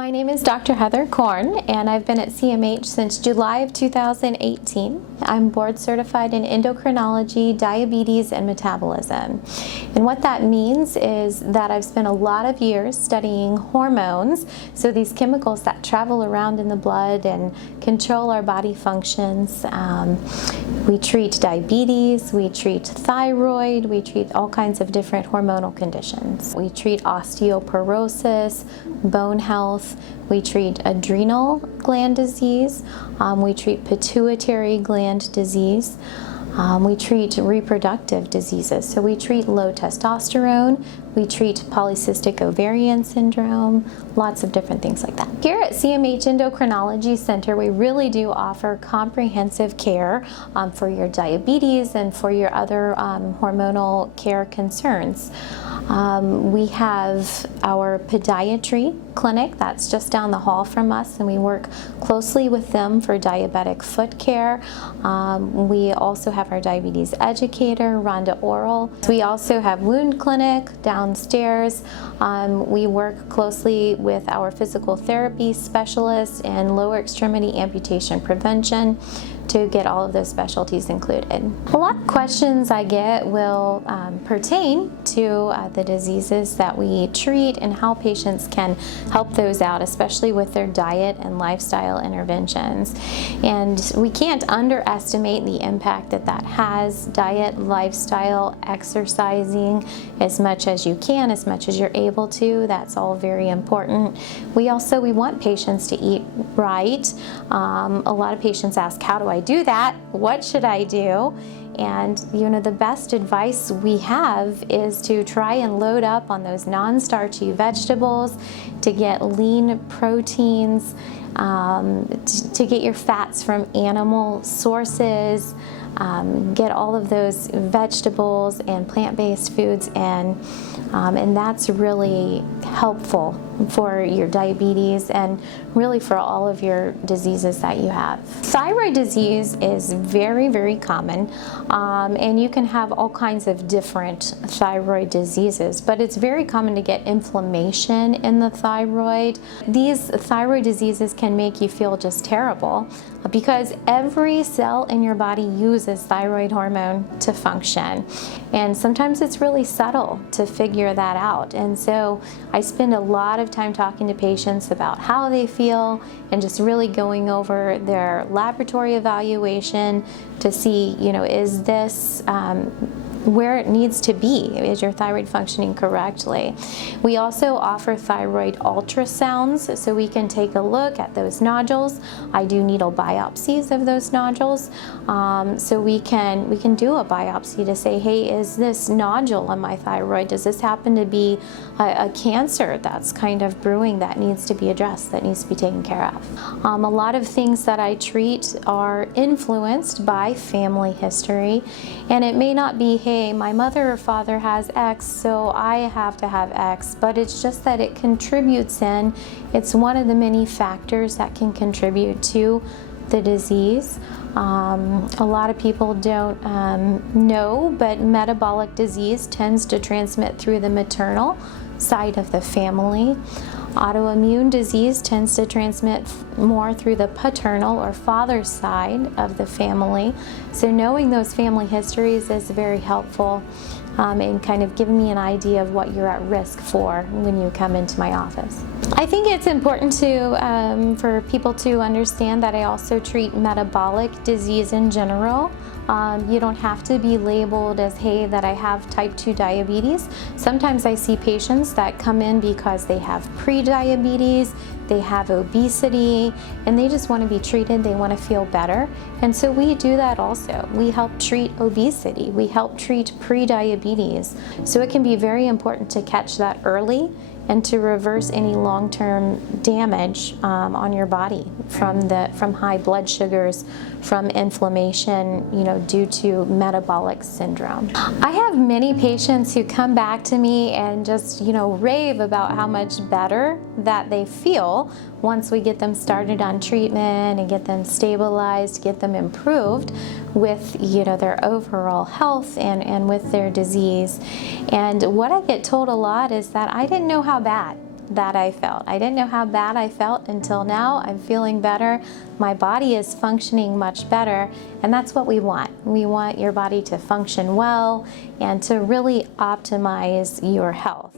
My name is Dr. Heather Korn, and I've been at CMH since July of 2018. I'm board certified in endocrinology, diabetes, and metabolism. And what that means is that I've spent a lot of years studying hormones, so these chemicals that travel around in the blood and control our body functions. We treat diabetes, we treat thyroid, we treat all kinds of different hormonal conditions. We treat osteoporosis, bone health, we treat adrenal gland disease, we treat pituitary gland disease, we treat reproductive diseases. So we treat low testosterone, we treat polycystic ovarian syndrome, lots of different things like that. Here at CMH Endocrinology Center, we really do offer comprehensive care for your diabetes and for your other hormonal care concerns. We have our podiatry clinic that's just down the hall from us, and we work closely with them for diabetic foot care. We also have our diabetes educator, Rhonda Oral. We also have wound clinic downstairs. We work closely with our physical therapy specialists and lower extremity amputation prevention to get all of those specialties included. A lot of questions I get will pertain to the diseases that we treat and how patients can help those out, especially with their diet and lifestyle interventions. And we can't underestimate the impact that that has. Diet, lifestyle, exercising as much as you can, as much as you're able to, that's all very important. We want patients to eat right. A lot of patients ask, how do I do that? What should I do? And the best advice we have is to try and load up on those non-starchy vegetables, to get lean proteins, to get your fats from animal sources, get all of those vegetables and plant-based foods, and that's really helpful for your diabetes and really for all of your diseases that you have. Thyroid disease is very, very common, and you can have all kinds of different thyroid diseases, but it's very common to get inflammation in the thyroid. These thyroid diseases can make you feel just terrible because every cell in your body uses thyroid hormone to function, and sometimes it's really subtle to figure that out. And so I spend a lot of time talking to patients about how they feel and just really going over their laboratory evaluation to see, is this where it needs to be? Is your thyroid functioning correctly? We also offer thyroid ultrasounds, so we can take a look at those nodules. I do needle biopsies of those nodules, so we can do a biopsy to say, hey, is this nodule on my thyroid, does this happen to be a cancer that's kind of brewing that needs to be addressed, that needs to be taken care of? A lot of things that I treat are influenced by family history, and it may not be, hey, my mother or father has X, so I have to have X, but it's just that it contributes in. It's one of the many factors that can contribute to the disease. A lot of people don't know, but metabolic disease tends to transmit through the maternal side of the family. Autoimmune disease tends to transmit more through the paternal or father's side of the family. So knowing those family histories is very helpful in kind of giving me an idea of what you're at risk for when you come into my office. I think it's important for people to understand that I also treat metabolic disease in general. You don't have to be labeled as, hey, that I have type 2 diabetes. Sometimes I see patients that come in because they have pre-diabetes, they have obesity, and they just want to be treated, they want to feel better. And so we do that also. We help treat obesity, we help treat pre-diabetes. So it can be very important to catch that early and to reverse any long-term damage on your body from high blood sugars, from inflammation, due to metabolic syndrome. I have many patients who come back to me and just, rave about how much better that they feel once we get them started on treatment and get them stabilized, get them improved with, their overall health and with their disease. And what I get told a lot is that I didn't know how bad that I felt. I didn't know how bad I felt until now. I'm feeling better. My body is functioning much better, and that's what we want. We want your body to function well and to really optimize your health.